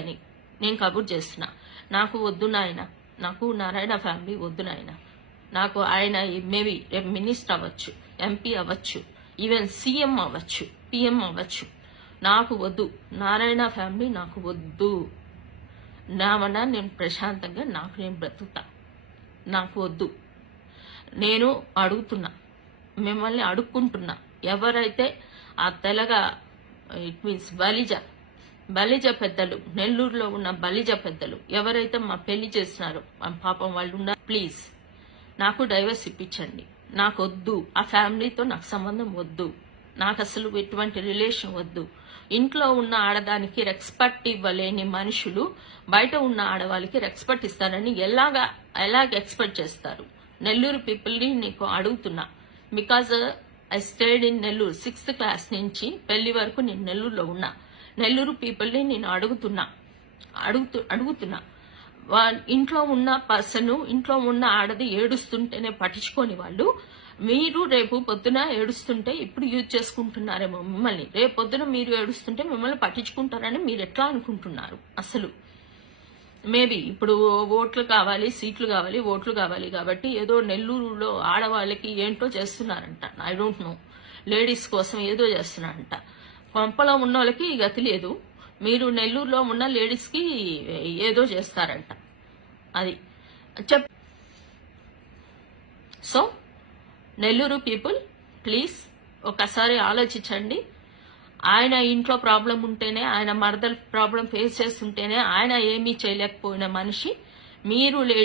అని నేను కబుర్ చేస్తున్నా. నాకు వద్దు నాయన, నాకు నారాయణ ఫ్యామిలీ వద్దు నాయన. నాకు ఆయన మేబీ రేపు మినిస్టర్ అవ్వచ్చు, ఎంపీ అవ్వచ్చు, ఈవెన్ సీఎం అవ్వచ్చు, పిఎం అవ్వచ్చు. నాకు వద్దు, నారాయణ ఫ్యామిలీ నాకు వద్దు. నామన్నా నేను ప్రశాంతంగా నేను బ్రతుకుతా. నాకు వద్దు. నేను అడుగుతున్నా, మిమ్మల్ని అడుక్కుంటున్నా. ఎవరైతే ఆ తెలగ ఇట్ మీన్స్ బలిజ పెద్దలు, నెల్లూరులో ఉన్న బలిజ పెద్దలు ఎవరైతే మా పెళ్లి చేస్తున్నారో పాపం వాళ్ళు ఉన్నారు, ప్లీజ్ నాకు డైవర్స్ ఇప్పించండి. నాకు వద్దు, ఆ ఫ్యామిలీతో నాకు సంబంధం వద్దు, నాకు అసలు ఎటువంటి రిలేషన్ వద్దు. ఇంట్లో ఉన్న ఆడదానికి రెస్పెక్ట్ ఇవ్వలేని మనుషులు బయట ఉన్న ఆడవాళ్ళకి రెస్పెక్ట్ ఇస్తారని ఎలాగ ఎక్స్పెక్ట్ చేస్తారు? నెల్లూరు పీపుల్ని నీకు అడుగుతున్నా. Because I stayed in Nellore 6th class నుంచి పెళ్లి వరకు నేను నెల్లూరులో ఉన్నా. నెల్లూరు పీపుల్ని నేను అడుగుతున్నా. ఇంట్లో ఉన్న పర్సన్, ఇంట్లో ఉన్న ఆడది ఏడుస్తుంటేనే పట్టించుకోని వాళ్ళు, మీరు రేపు పొద్దున ఏడుస్తుంటే ఇప్పుడు యూజ్ చేసుకుంటున్నారేమో మిమ్మల్ని. రేపు పొద్దున మీరు ఏడుస్తుంటే మిమ్మల్ని పట్టించుకుంటారని మీరు ఎట్లా అనుకుంటున్నారు? అసలు మేబీ ఇప్పుడు ఓట్లు కావాలి, సీట్లు కావాలి, ఓట్లు కావాలి కాబట్టి ఏదో నెల్లూరులో ఆడవాళ్ళకి ఏంటో చేస్తున్నారంట. ఐ డోంట్ నో, లేడీస్ కోసం ఏదో చేస్తున్నారంట. కొంపలో ఉన్న వాళ్ళకి గతి లేదు, మీరు నెల్లూరులో ఉన్న లేడీస్ కి ఏదో చేస్తారంట. అది సో నెల్లూరు పీపుల్ ప్లీజ్ ఒకసారి ఆలోచించండి. ఆయన ఇంట్లో ప్రాబ్లం ఉంటేనే, ఆయన మరదల ప్రాబ్లం ఫేస్ చేస్తుంటేనే ఆయన ఏమీ చేయలేకపోయిన మనిషి మీరు లేడీ